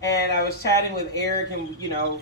And I was chatting with Eric, and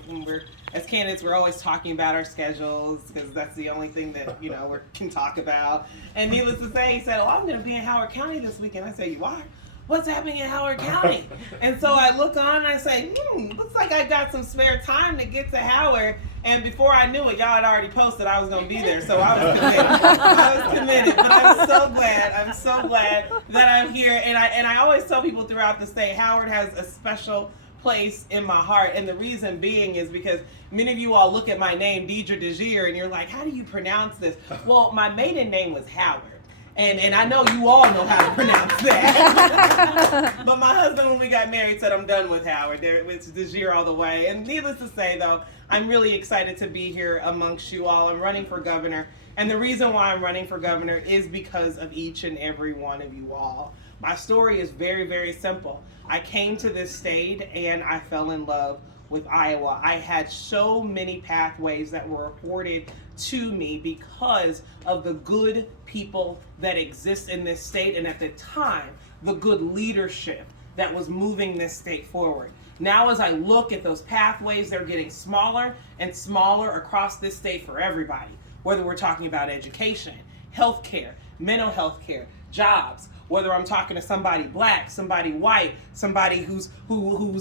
when we're as candidates, we're always talking about our schedules because that's the only thing that we can talk about. And needless to say, he said, "Oh, I'm going to be in Howard County this weekend." I said, "You are? What's happening in Howard County?" And so I look on and I say, looks like I got some spare time to get to Howard. And before I knew it, y'all had already posted I was going to be there. So I was committed. I was committed. But I'm so glad. I'm so glad that I'm here. And I always tell people throughout the state, Howard has a special place in my heart. And the reason being is because many of you all look at my name, DeJear, and you're like, how do you pronounce this? Well, my maiden name was Howard. And I know you all know how to pronounce that. But my husband, when we got married, said, I'm done with Howard. It's DeJear all the way. And needless to say, though, I'm really excited to be here amongst you all. I'm running for governor. And the reason why I'm running for governor is because of each and every one of you all. My story is very, very simple. I came to this state and I fell in love with Iowa. I had so many pathways that were afforded to me because of the good people that exist in this state, and at the time, the good leadership that was moving this state forward. Now, as I look at those pathways, they're getting smaller and smaller across this state for everybody, whether we're talking about education, healthcare, mental health care, jobs, whether I'm talking to somebody black, somebody white, somebody who's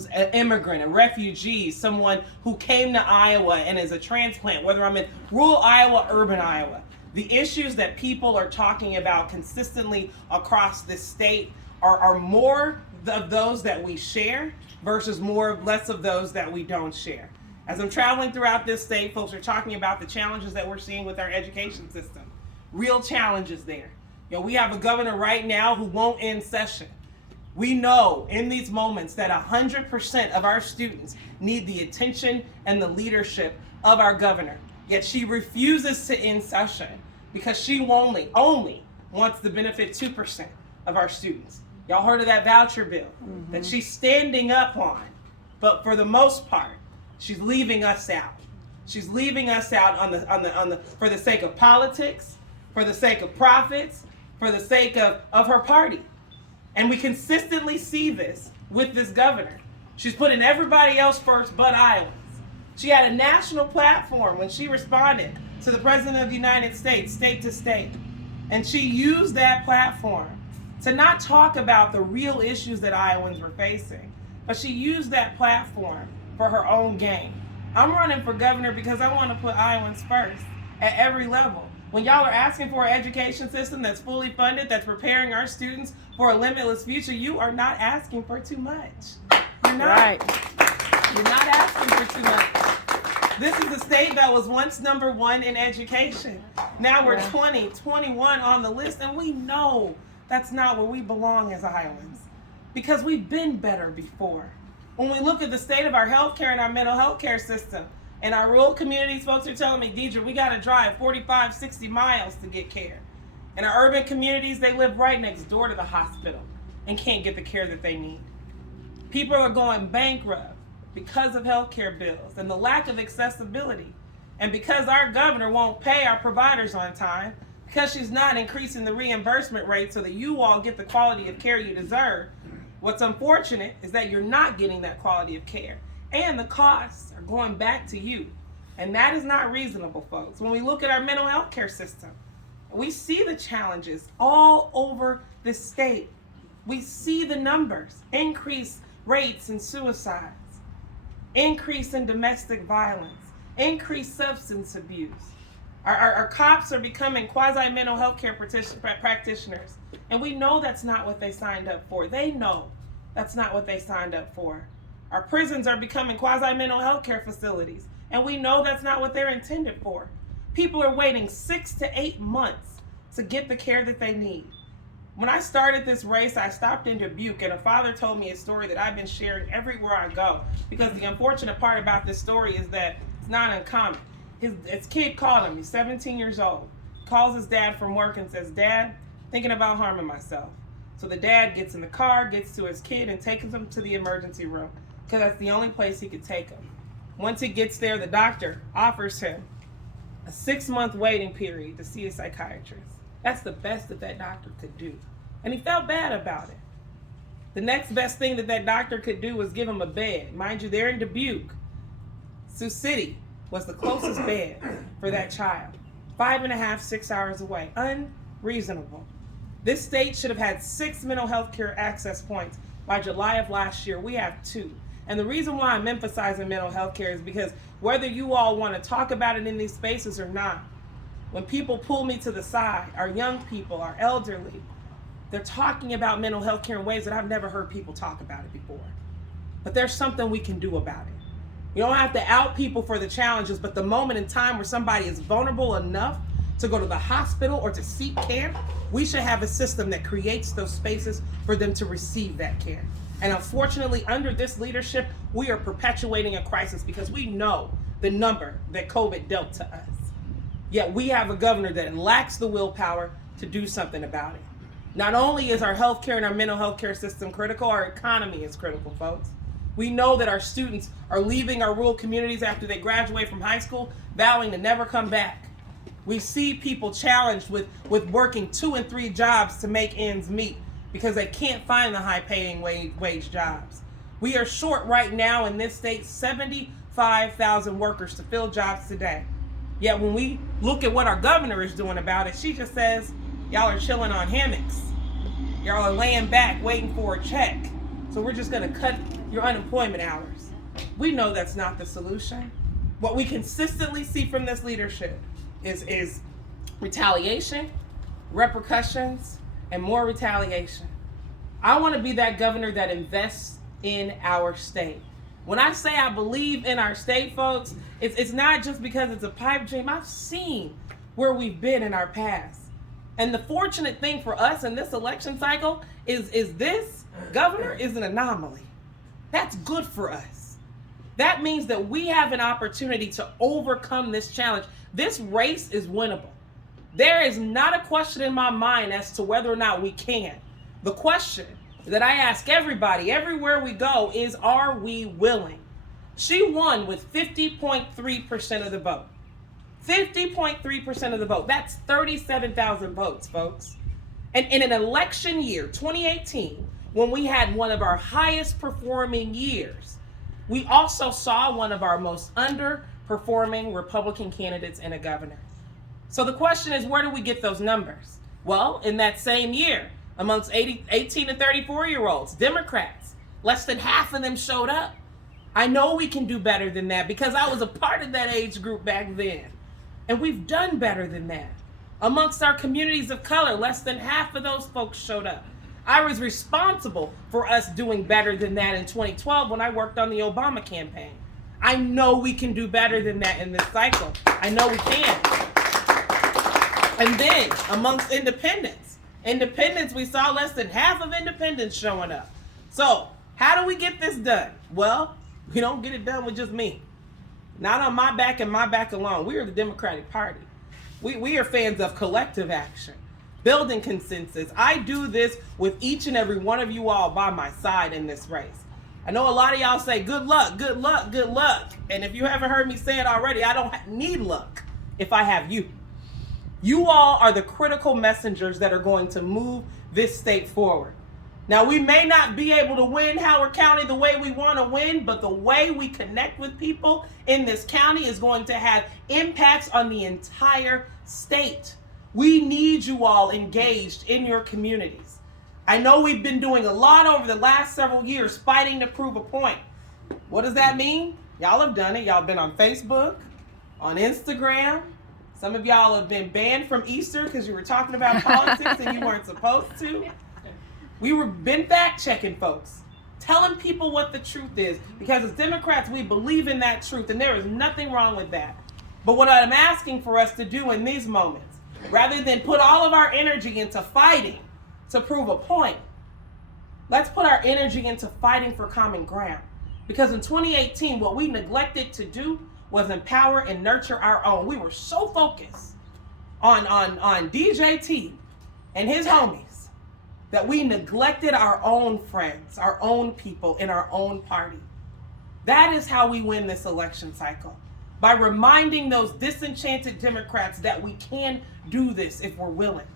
an immigrant, a refugee, someone who came to Iowa and is a transplant, whether I'm in rural Iowa, urban Iowa. The issues that people are talking about consistently across this state are more of those that we share versus less of those that we don't share. As I'm traveling throughout this state, folks are talking about the challenges that we're seeing with our education system. Real challenges there. We have a governor right now who won't end session. We know in these moments that 100% of our students need the attention and the leadership of our governor. Yet she refuses to end session because she only wants to benefit 2% of our students. Y'all heard of that voucher bill that she's standing up on. But for the most part, she's leaving us out. She's leaving us out for the sake of politics, for the sake of profits, for the sake of her party. And we consistently see this with this governor. She's putting everybody else first but Iowans. She had a national platform when she responded to the President of the United States, state to state. And she used that platform to not talk about the real issues that Iowans were facing, but she used that platform for her own gain. I'm running for governor because I want to put Iowans first at every level. When y'all are asking for an education system that's fully funded, that's preparing our students for a limitless future, you are not asking for too much. You're not. Right. You're not asking for too much. This is a state that was once number one in education. Now we're 21 on the list, and we know that's not where we belong as Iowans because we've been better before. When we look at the state of our healthcare and our mental health care system, in our rural communities, folks are telling me, Deidre, we got to drive 45, 60 miles to get care. In our urban communities, they live right next door to the hospital and can't get the care that they need. People are going bankrupt because of healthcare bills and the lack of accessibility. And because our governor won't pay our providers on time, because she's not increasing the reimbursement rate so that you all get the quality of care you deserve, what's unfortunate is that you're not getting that quality of care. And the costs are going back to you. And that is not reasonable, folks. When we look at our mental health care system, we see the challenges all over the state. We see the numbers, increased rates in suicides, increase in domestic violence, increased substance abuse. Our cops are becoming quasi-mental health care practitioners. And we know that's not what they signed up for. They know that's not what they signed up for. Our prisons are becoming quasi-mental health care facilities, and we know that's not what they're intended for. People are waiting 6 to 8 months to get the care that they need. When I started this race, I stopped in Dubuque, and a father told me a story that I've been sharing everywhere I go, because the unfortunate part about this story is that it's not uncommon. His kid called him. He's 17 years old. Calls his dad from work and says, "Dad, thinking about harming myself." So the dad gets in the car, gets to his kid, and takes him to the emergency room, because that's the only place he could take him. Once he gets there, the doctor offers him a 6-month waiting period to see a psychiatrist. That's the best that doctor could do. And he felt bad about it. The next best thing that doctor could do was give him a bed. Mind you, they're in Dubuque. Sioux City was the closest bed for that child. 5.5, 6 hours away. Unreasonable. This state should have had 6 mental health care access points by July of last year. We have 2. And the reason why I'm emphasizing mental health care is because whether you all want to talk about it in these spaces or not, when people pull me to the side, our young people, our elderly, they're talking about mental health care in ways that I've never heard people talk about it before. But there's something we can do about it. You don't have to out people for the challenges, but the moment in time where somebody is vulnerable enough to go to the hospital or to seek care, we should have a system that creates those spaces for them to receive that care. And unfortunately, under this leadership, we are perpetuating a crisis because we know the number that COVID dealt to us. Yet we have a governor that lacks the willpower to do something about it. Not only is our healthcare and our mental health care system critical, our economy is critical, folks. We know that our students are leaving our rural communities after they graduate from high school, vowing to never come back. We see people challenged with working 2 and 3 jobs to make ends meet because they can't find the high-paying wage jobs. We are short right now in this state 75,000 workers to fill jobs today. Yet when we look at what our governor is doing about it, she just says, y'all are chilling on hammocks. Y'all are laying back waiting for a check. So we're just gonna cut your unemployment hours. We know that's not the solution. What we consistently see from this leadership is retaliation, repercussions, and more retaliation. I wanna be that governor that invests in our state. When I say I believe in our state, folks, it's not just because it's a pipe dream. I've seen where we've been in our past. And the fortunate thing for us in this election cycle is this governor is an anomaly. That's good for us. That means that we have an opportunity to overcome this challenge. This race is winnable. There is not a question in my mind as to whether or not we can. The question that I ask everybody, everywhere we go, is are we willing? She won with 50.3% of the vote. 50.3% of the vote. That's 37,000 votes, folks. And in an election year, 2018, when we had one of our highest performing years, we also saw one of our most underperforming Republican candidates in a governor. So the question is, where do we get those numbers? Well, in that same year, amongst 18 to 34-year-olds, Democrats, less than half of them showed up. I know we can do better than that because I was a part of that age group back then. And we've done better than that. Amongst our communities of color, less than half of those folks showed up. I was responsible for us doing better than that in 2012 when I worked on the Obama campaign. I know we can do better than that in this cycle. I know we can. And then amongst independents, we saw less than half of independents showing up. So how do we get this done? Well, we don't get it done with just me. Not on my back and my back alone. We are the Democratic Party. We are fans of collective action, building consensus. I do this with each and every one of you all by my side in this race. I know a lot of y'all say, good luck, good luck, good luck. And if you haven't heard me say it already, I don't need luck if I have you. You all are the critical messengers that are going to move this state forward. Now, we may not be able to win Howard County the way we want to win, but the way we connect with people in this county is going to have impacts on the entire state. We need you all engaged in your communities. I know we've been doing a lot over the last several years fighting to prove a point. What does that mean? Y'all have done it. Y'all been on Facebook, on Instagram. Some of y'all have been banned from Easter because you were talking about politics and you weren't supposed to. We've been fact-checking folks, telling people what the truth is, because as Democrats, we believe in that truth, and there is nothing wrong with that. But what I'm asking for us to do in these moments, rather than put all of our energy into fighting to prove a point, let's put our energy into fighting for common ground. Because in 2018, what we neglected to do was empower and nurture our own. We were so focused on DJT and his homies that we neglected our own friends, our own people in our own party. That is how we win this election cycle. By reminding those disenchanted Democrats that we can do this if we're willing.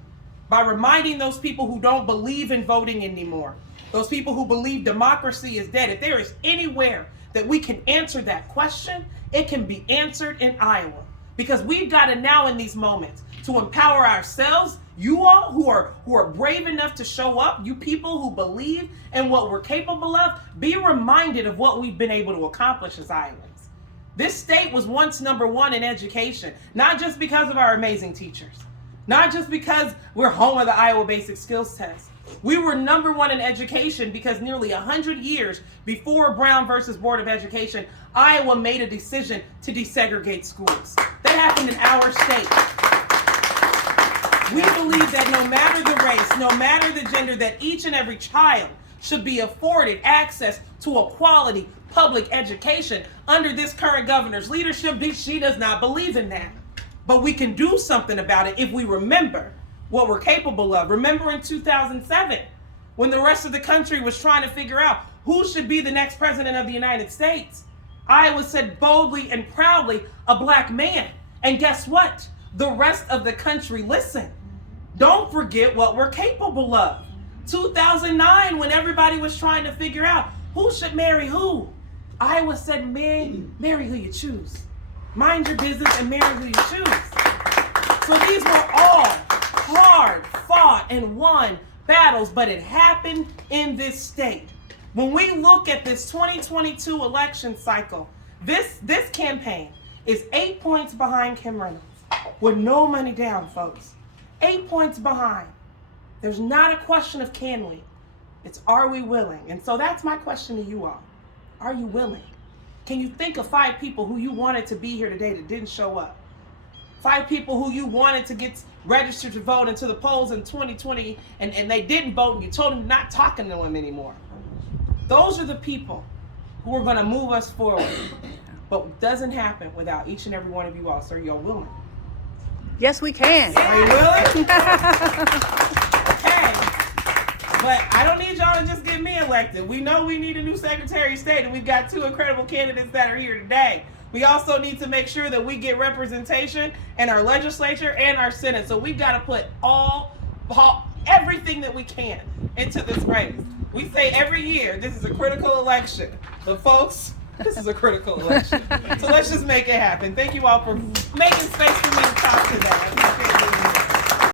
By reminding those people who don't believe in voting anymore those people who believe democracy is dead, if there is anywhere that we can answer that question, it can be answered in Iowa. Because we've got to now in these moments to empower ourselves, you all who are brave enough to show up, you people who believe in what we're capable of, be reminded of what we've been able to accomplish as Iowans. This state was once number one in education, not just because of our amazing teachers, not just because we're home of the Iowa Basic Skills Test. We were number one in education because nearly 100 years before Brown versus Board of Education, Iowa made a decision to desegregate schools. That happened in our state. We believe that no matter the race, no matter the gender, that each and every child should be afforded access to a quality public education. Under this current governor's leadership, she does not believe in that. But we can do something about it if we remember what we're capable of. Remember in 2007, when the rest of the country was trying to figure out who should be the next president of the United States, Iowa said boldly and proudly, a black man. And guess what? The rest of the country listened. Don't forget what we're capable of. 2009, when everybody was trying to figure out who should marry who, Iowa said, marry who you choose. Mind your business and marry who you choose. So these were all hard fought and won battles, but it happened in this state. When we look at this 2022 election cycle, this campaign is 8 points behind Kim Reynolds with no money down, folks. 8 points behind. There's not a question of can we, it's are we willing? And so that's my question to you all. Are you willing? Can you think of 5 people who you wanted to be here today that didn't show up? 5 people who you wanted to get registered to vote into the polls in 2020 and they didn't vote and you told them not talking to them anymore. Those are the people who are going to move us forward. But it doesn't happen without each and every one of you all. So you're willing. Yes, we can. Are you willing? Okay. But I don't need y'all to just get me elected. We know we need a new Secretary of State, and we've got 2 incredible candidates that are here today. We also need to make sure that we get representation in our legislature and our Senate. So we've got to put everything that we can into this race. We say every year this is a critical election, but folks, this is a critical election. So let's just make it happen. Thank you all for making space for me to talk today. I appreciate